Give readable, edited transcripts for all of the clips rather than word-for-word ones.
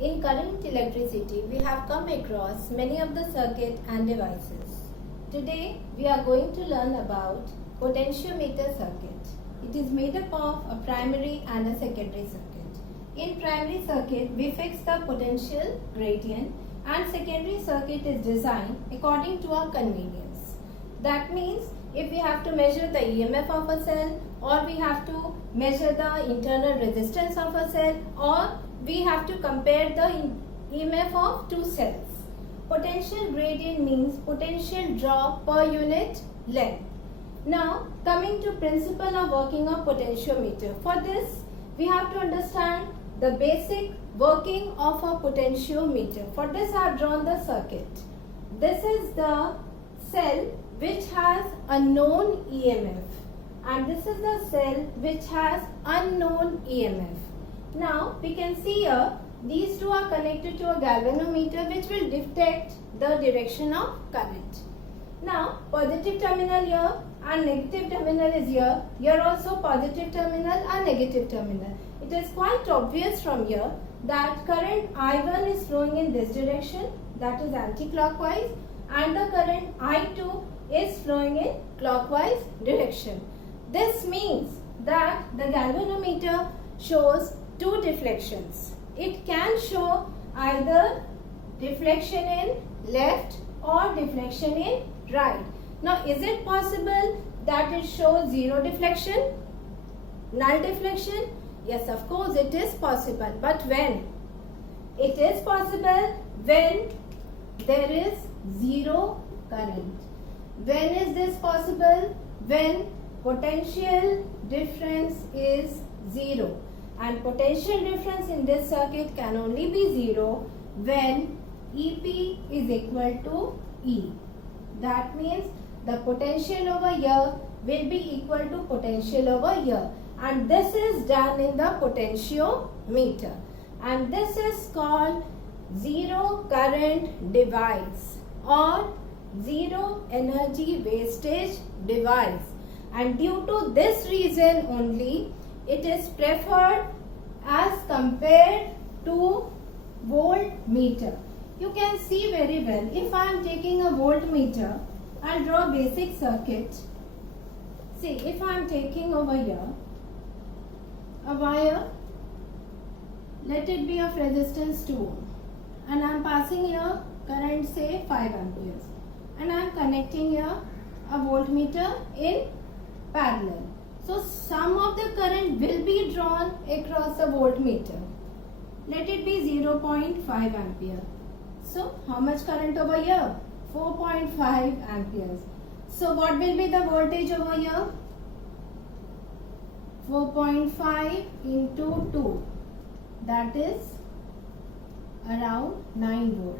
In current electricity, we have come across many of the circuit and devices. Today, we are going to learn about potentiometer circuit. It is made up of a primary and a secondary circuit. In primary circuit, we fix the potential gradient, and secondary circuit is designed according to our convenience. That means if we have to measure the EMF of a cell, or we have to measure the internal resistance of a cell, or we have to compare the EMF of two cells. Potential gradient means potential drop per unit length. Now, coming to principle of working of potentiometer. For this, we have to understand the basic working of a potentiometer. For this, I have drawn the circuit. This is the cell which has a known EMF, and this is the cell which has unknown EMF. Now we can see here these two are connected to a galvanometer which will detect the direction of current. Now positive terminal here and negative terminal is here. Here also positive terminal and negative terminal. It is quite obvious from here that current I1 is flowing in this direction, that is anti-clockwise, and the current I2 is flowing in clockwise direction. This means that the galvanometer shows two deflections. It can show either deflection in left or deflection in right. Now, is it possible that it shows zero deflection, null deflection? Yes, of course it is possible. But when? It is possible when there is zero current. When is this possible? When potential difference is zero. And potential difference in this circuit can only be zero when EP is equal to E. That means the potential over here will be equal to potential over here. And this is done in the potentiometer. And this is called zero current device or zero energy wastage device. And due to this reason only, it is preferred as compared to voltmeter. You can see very well. If I am taking a voltmeter, I'll draw a basic circuit. See, if I am taking over here a wire, let it be of resistance 2 ohm, and I am passing here current, say 5 amperes, and I am connecting here a voltmeter in parallel. So some of the current will be drawn across the voltmeter. Let it be 0.5 ampere. So how much current over here? 4.5 amperes. So what will be the voltage over here? 4.5 into 2. That is around 9 volt,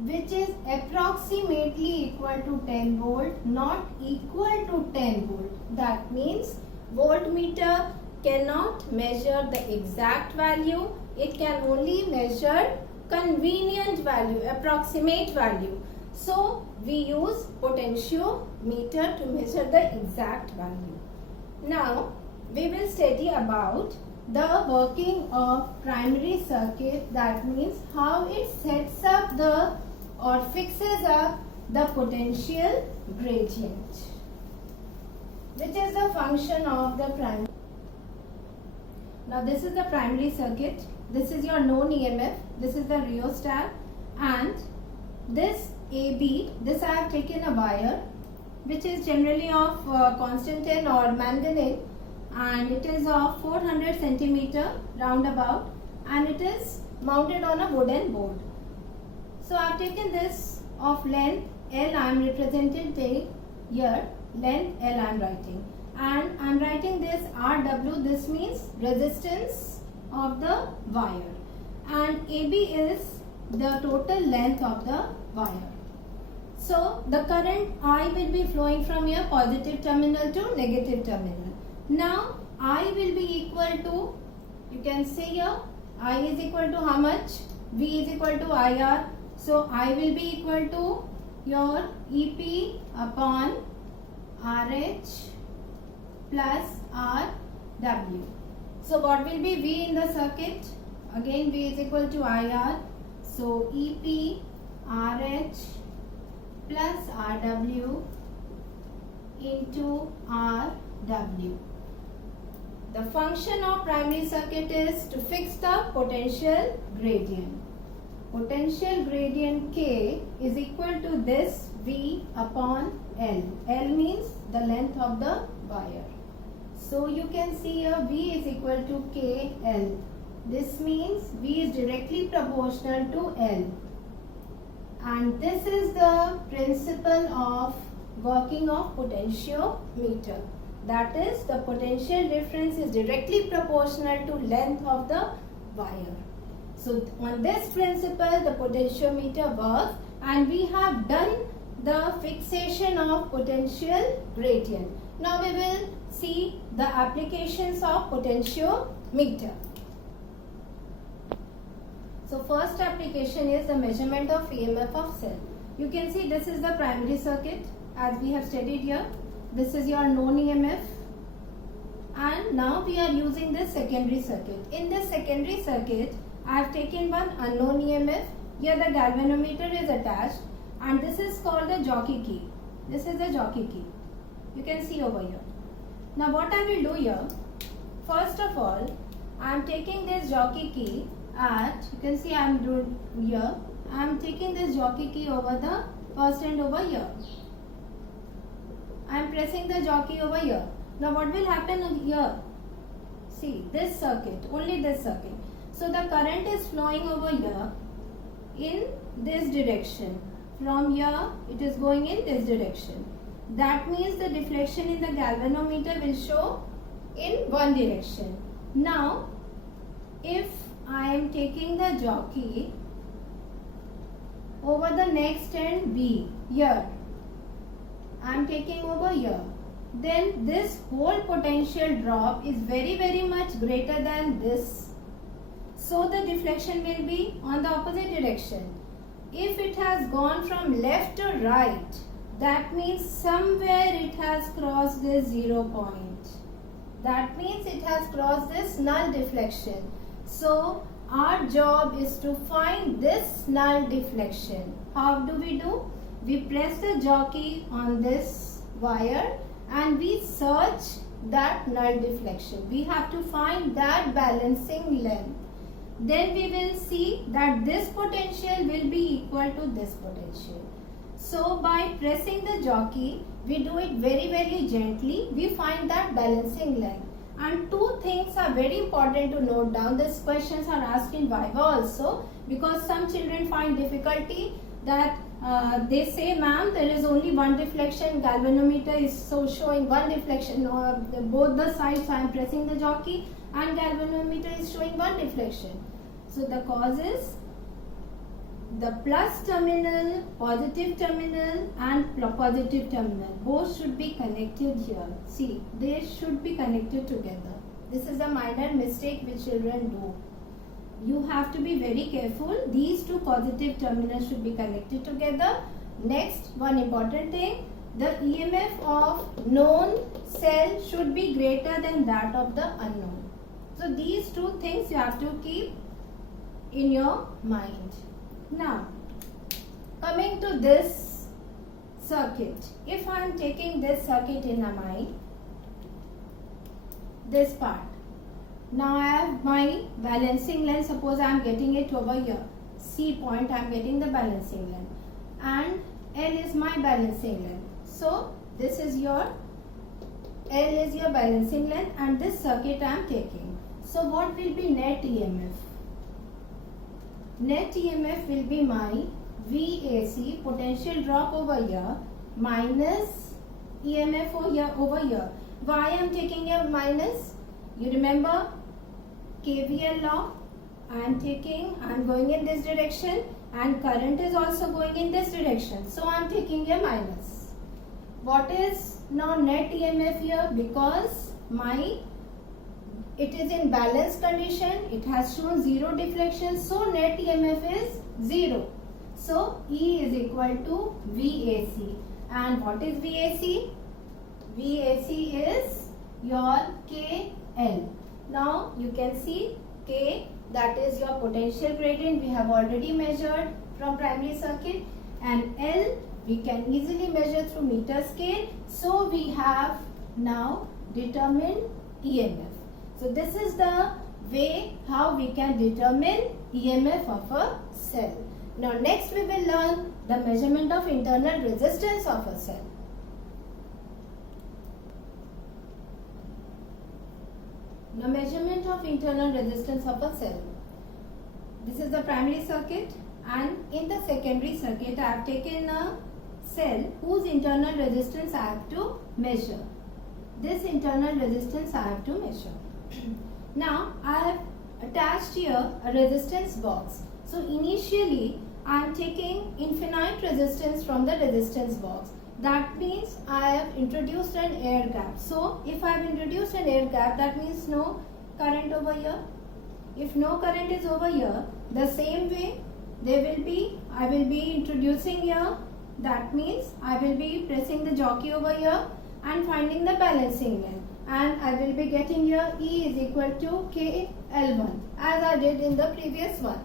which is approximately equal to 10 volt, not equal to 10 volt. That means voltmeter cannot measure the exact value. It can only measure convenient value, approximate value. So we use potentiometer to measure the exact value. Now we will study about the working of primary circuit. That means how it sets up the or fixes up the potential gradient, which is the function of the primary. Now this is the primary circuit. This is your known EMF. This is the rheostat, and this AB, this I have taken a wire which is generally of constant tin or manganese, and it is of 400 centimeter roundabout, and it is mounted on a wooden board. So I have taken this of length L. I am representing here length L I am writing, and I am writing this RW. This means resistance of the wire, and AB is the total length of the wire. So the current I will be flowing from here positive terminal to negative terminal. Now I will be equal to, you can say here I is equal to how much? V is equal to IR. So I will be equal to your EP upon RH plus RW. So what will be V in the circuit? again V is equal to IR. So EP RH plus RW into RW. The function of primary circuit is to fix the potential gradient. Potential gradient K is equal to this V upon L. L means the length of the wire. So you can see here V is equal to KL. This means V is directly proportional to L. And this is the principle of working of potentiometer. That is, the potential difference is directly proportional to length of the wire. So on this principle the potentiometer works, and we have done the fixation of potential gradient. Now we will see the applications of potentiometer. So first application is the measurement of EMF of cell. You can see this is the primary circuit as we have studied here. This is your known EMF, and now we are using this secondary circuit. In this secondary circuit I have taken one unknown EMF. Here the galvanometer is attached, and this is called the jockey key. This is the jockey key. You can see over here. Now what I will do here, first of all I am taking this jockey key at, you can see I am doing here, I am taking this jockey key over the first end over here. I am pressing the jockey over here. Now what will happen here? See this circuit, only this circuit. So the current is flowing over here in this direction. From here it is going in this direction. That means the deflection in the galvanometer will show in one direction. Now if I am taking the jockey over the next end B, here I am taking over here, then this whole potential drop is very much greater than this. So the deflection will be on the opposite direction. If it has gone from left to right, that means somewhere it has crossed this 0 point. That means it has crossed this null deflection. So our job is to find this null deflection. How do? We press the jockey on this wire and we search that null deflection. We have to find that balancing length. Then we will see that this potential will be equal to this potential. So by pressing the jockey, we do it very gently. We find that balancing length. And two things are very important to note down. These questions are asked in Viva also, because some children find difficulty that they say, ma'am, there is only one deflection, galvanometer is so showing one deflection, or both the sides I am pressing the jockey and galvanometer is showing one deflection. So the cause is the plus terminal, positive terminal and positive terminal, both should be connected here. See, they should be connected together. This is a minor mistake which children do. You have to be very careful. These two positive terminals should be connected together. Next, one important thing, the EMF of known cell should be greater than that of the unknown. So these two things you have to keep in your mind. Now, coming to this circuit, if I am taking this circuit in my mind, this part, now I have my balancing length. Suppose I am getting it over here, C point, I am getting the balancing length, and L is my balancing length. So this is your L is your balancing length, and this circuit I am taking. So what will be net EMF? Net EMF will be my VAC, potential drop over here, minus EMF over here. Why I am taking a minus? You remember KVL law? I am going in this direction, and current is also going in this direction. So I am taking a minus. What is now net EMF here? Because it is in balanced condition, it has shown zero deflection, so net EMF is 0. So E is equal to VAC. And what is VAC? VAC is your KL. Now you can see KL that is your potential gradient, we have already measured from primary circuit, and L we can easily measure through meter scale. So we have now determined EMF. So this is the way how we can determine EMF of a cell. Now next we will learn the measurement of internal resistance of a cell. Now measurement of internal resistance of a cell. This is the primary circuit, and in the secondary circuit I have taken a cell whose internal resistance I have to measure. This internal resistance I have to measure. Now I have attached here a resistance box. So initially I am taking infinite resistance from the resistance box. That means I have introduced an air gap. So if I have introduced an air gap, that means no current over here. If no current is over here, the same way I will be introducing here. That means I will be pressing the jockey over here and finding the balancing length. And I will be getting here E is equal to KL1 as I did in the previous one.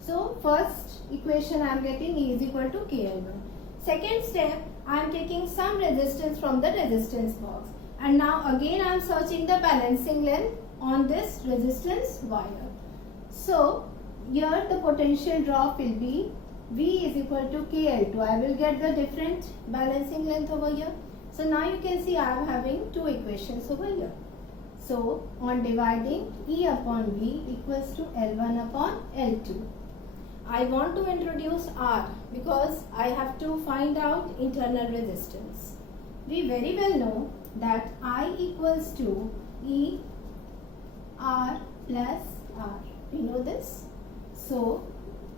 So first equation I am getting E is equal to KL1. Second step, I am taking some resistance from the resistance box. And now again I am searching the balancing length on this resistance wire. So here the potential drop will be V is equal to KL2. I will get the different balancing length over here. So now you can see I am having two equations over here. So on dividing, E upon V equals to L1 upon L2. I want to introduce R because I have to find out internal resistance. We very well know that I equals to E R plus R. We know this. So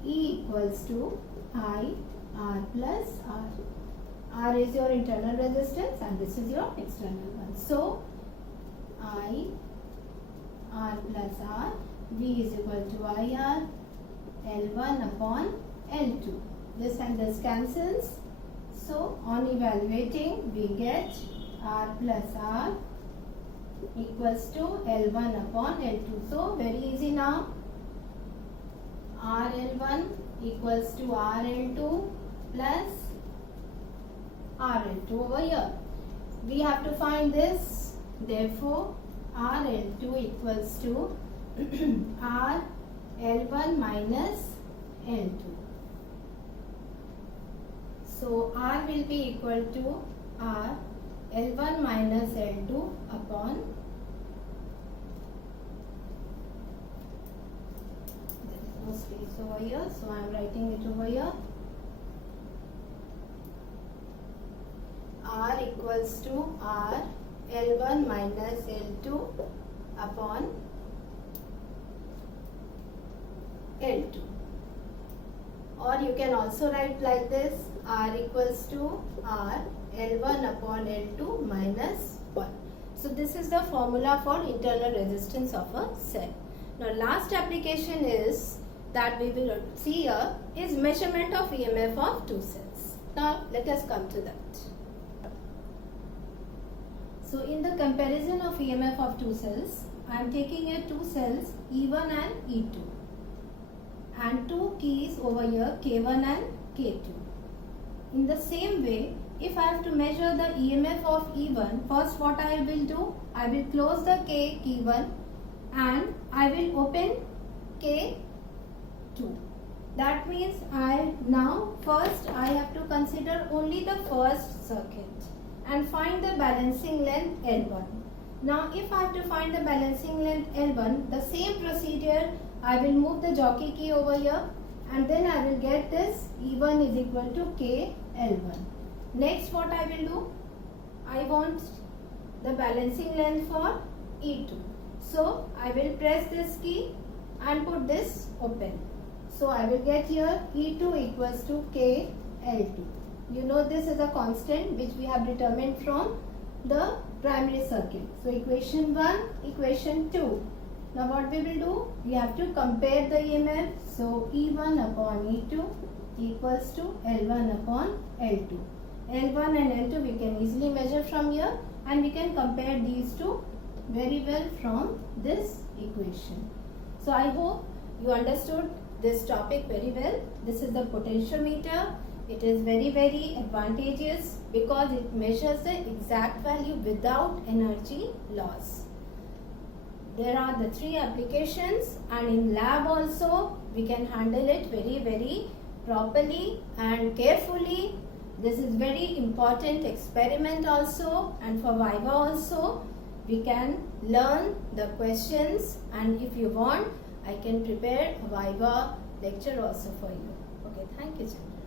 E equals to I R plus R. R is your internal resistance and this is your external one. So I R plus R, V is equal to IR, L1 upon L2. This and this cancels. So on evaluating we get R plus R equals to L1 upon L2. So very easy now. RL1 equals to RL2 plus RL2 over here. We have to find this. Therefore, RL2 equals to RL1 minus L2. So, R will be equal to RL1 minus L2 upon space over here, so I am writing it over here. R equals to R L1 minus L2 upon L2, or you can also write like this: R equals to R L1 upon L2 minus 1. So this is the formula for internal resistance of a cell. Now last application is that we will see here is measurement of EMF of two cells. Now let us come to that. So in the comparison of EMF of two cells, I am taking here two cells E1 and E2 and two keys over here K1 and K2. In the same way, if I have to measure the EMF of E1, first what I will do, I will close the key1 and I will open K2. That means first I have to consider only the first circuit and find the balancing length L1. Now if I have to find the balancing length L1, the same procedure, I will move the jockey key over here and then I will get this E1 is equal to K L1. Next what I will do, I want the balancing length for E2. So I will press this key and put this open. So I will get here E2 equals to K L2. You know this is a constant which we have determined from the primary circuit. So equation 1, equation 2. Now what we will do? We have to compare the EMF. So E1 upon E2 equals to L1 upon L2. L1 and L2 we can easily measure from here and we can compare these two very well from this equation. So I hope you understood this topic very well. This is the potentiometer. It is very advantageous because it measures the exact value without energy loss. There are the 3 applications, and in lab also we can handle it very properly and carefully. This is very important experiment also, and for Viva also we can learn the questions, and if you want I can prepare a Viva lecture also for you. Okay, thank you, children.